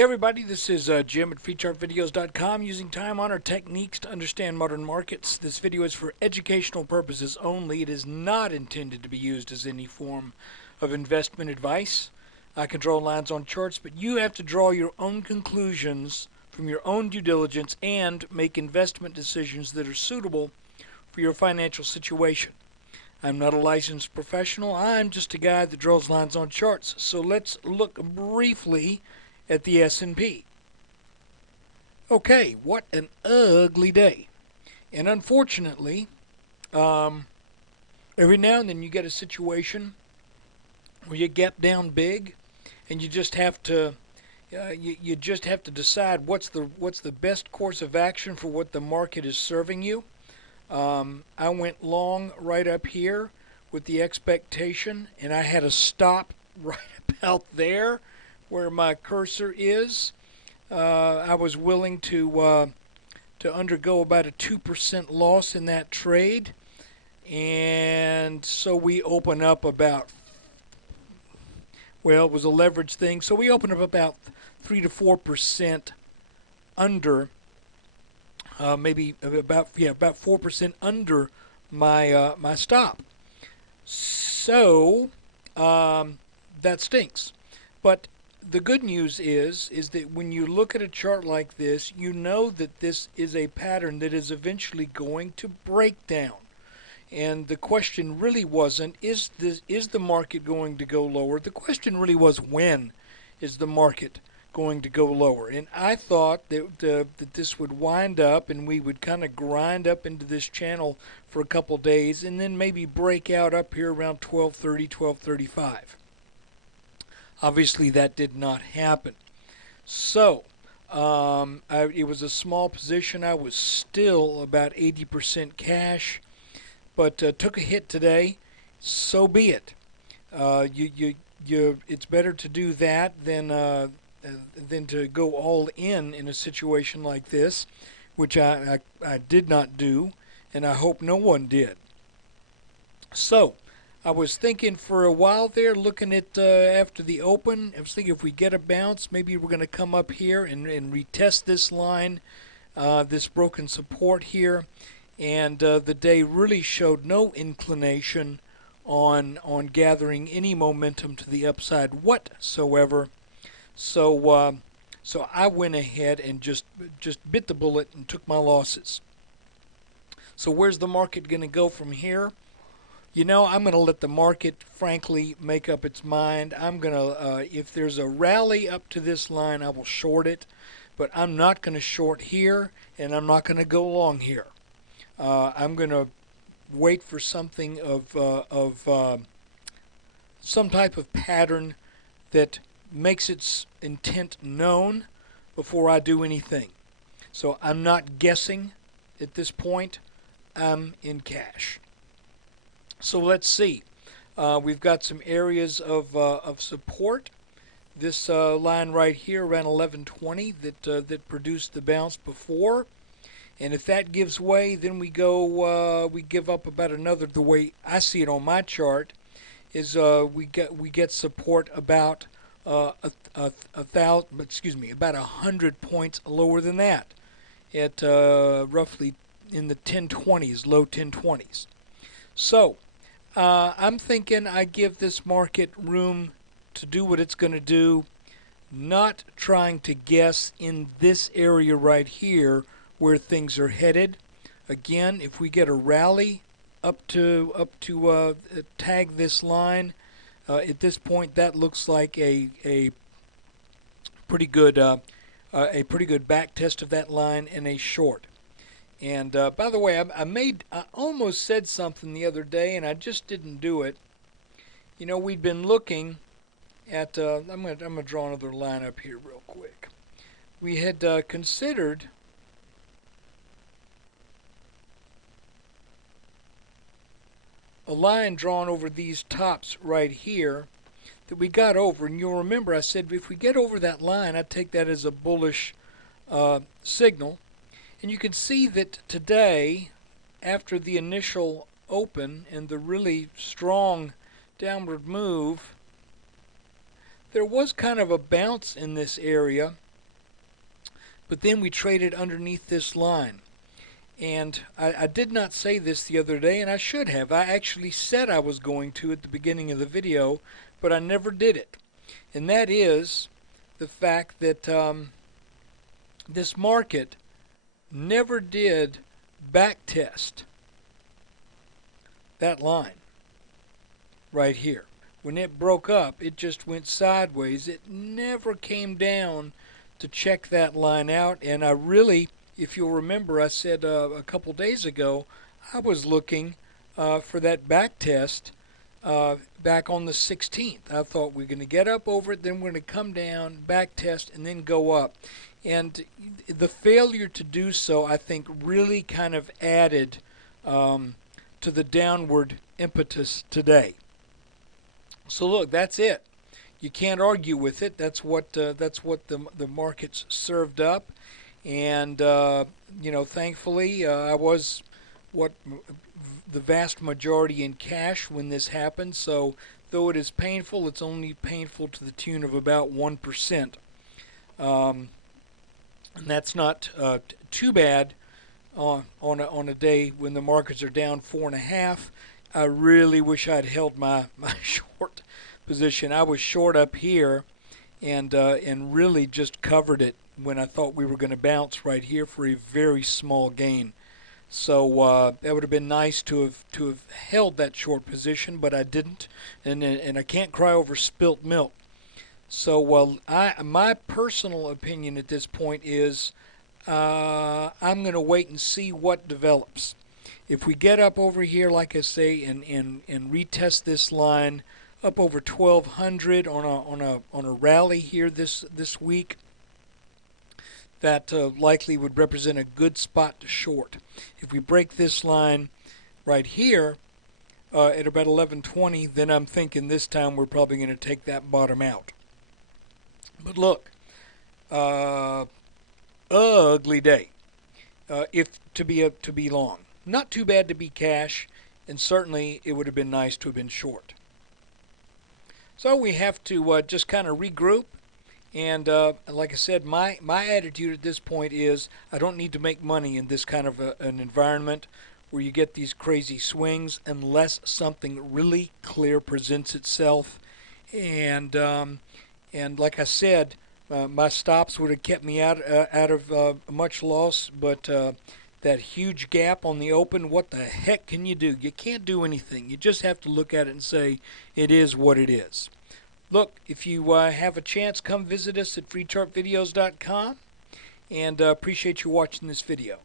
Hey everybody, this is Jim at FreeChartVideos.com using time-honored techniques to understand modern markets. This video is for educational purposes only. It is not intended to be used as any form of investment advice. I can draw lines on charts, but you have to draw your own conclusions from your own due diligence and make investment decisions that are suitable for your financial situation. I'm not a licensed professional. I'm just a guy that draws lines on charts. So let's look briefly at the S&P. Okay, what an ugly day. And unfortunately, every now and then you get a situation where you gap down big, and you just have to you just have to decide what's the best course of action for what the market is serving you. I went long right up here with the expectation, and I had a stop right about there where my cursor is. I was willing to undergo about a 2% loss in that trade, and so we open up about, well, it was a leverage thing, so we open up about 3 to 4% under, maybe about 4% under my stop. So that stinks. But the good news is that when you look at a chart like this, you know that this is a pattern that is eventually going to break down. And the question really wasn't, is the market going to go lower? The question really was, when is the market going to go lower? And I thought that this would wind up and we would kind of grind up into this channel for a couple days and then maybe break out up here around 1230, 1235. Obviously, that did not happen. So, it was a small position. I was still about 80% cash, but took a hit today. So be it. It's better to do that than to go all in a situation like this, which I did not do, and I hope no one did. So, I was thinking for a while there, looking at after the open, I was thinking if we get a bounce, maybe we're going to come up here and retest this line, this broken support here. And the day really showed no inclination on gathering any momentum to the upside whatsoever. So so I went ahead and just bit the bullet and took my losses. So where's the market going to go from here? You know, I'm going to let the market, frankly, make up its mind. I'm going to, if there's a rally up to this line, I will short it. But I'm not going to short here, and I'm not going to go long here. I'm going to wait for something of some type of pattern that makes its intent known before I do anything. So I'm not guessing at this point. I'm in cash. So let's see. We've got some areas of support. This line right here around 1120 that produced the bounce before, and if that gives way, then we give up about another. The way I see it on my chart is we get support about about 100 points lower than that, at roughly in the 1020s, low 1020s. So I'm thinking I give this market room to do what it's going to do, not trying to guess in this area right here where things are headed. Again, if we get a rally up to tag this line, at this point that looks like a pretty good back test of that line and a short. And by the way, I almost said something the other day, and I just didn't do it. You know, we'd been looking at. I'm gonna draw another line up here real quick. We had considered a line drawn over these tops right here that we got over, and you'll remember I said if we get over that line, I'd take that as a bullish signal. And you can see that today, after the initial open and the really strong downward move, there was kind of a bounce in this area, but then we traded underneath this line. And I did not say this the other day, and I should have. I actually said I was going to at the beginning of the video, but I never did it. And that is the fact that this market never did backtest that line right here. When it broke up, it just went sideways. It never came down to check that line out, and I really, if you'll remember, I said a couple days ago I was looking for that back test back on the 16th. I thought we're going to get up over it, then we're going to come down, back test, and then go up. And the failure to do so, I think, really kind of added to the downward impetus today. So look, that's it. You can't argue with it. That's what the markets served up. And you know, thankfully, I was the vast majority in cash when this happened. So though it is painful, it's only painful to the tune of about 1%, and that's not too bad on a day when the markets are down 4.5. I really wish I'd held my short position. I was short up here, and really just covered it when I thought we were going to bounce right here for a very small gain. So that would have been nice to have held that short position, but I didn't, and I can't cry over spilt milk. So my personal opinion at this point is I'm going to wait and see what develops. If we get up over here, like I say, and retest this line up over 1200 on a rally here this week, that likely would represent a good spot to short. If we break this line right here at about 1120, then I'm thinking this time we're probably going to take that bottom out. But look, ugly day if to be long. Not too bad to be cash, and certainly it would have been nice to have been short. So we have to just kind of regroup. And like I said, my attitude at this point is I don't need to make money in this kind of an environment where you get these crazy swings unless something really clear presents itself. And like I said, my stops would have kept me out of much loss, but that huge gap on the open, what the heck can you do? You can't do anything. You just have to look at it and say it is what it is. Look, if you have a chance, come visit us at freechartvideos.com, and appreciate you watching this video.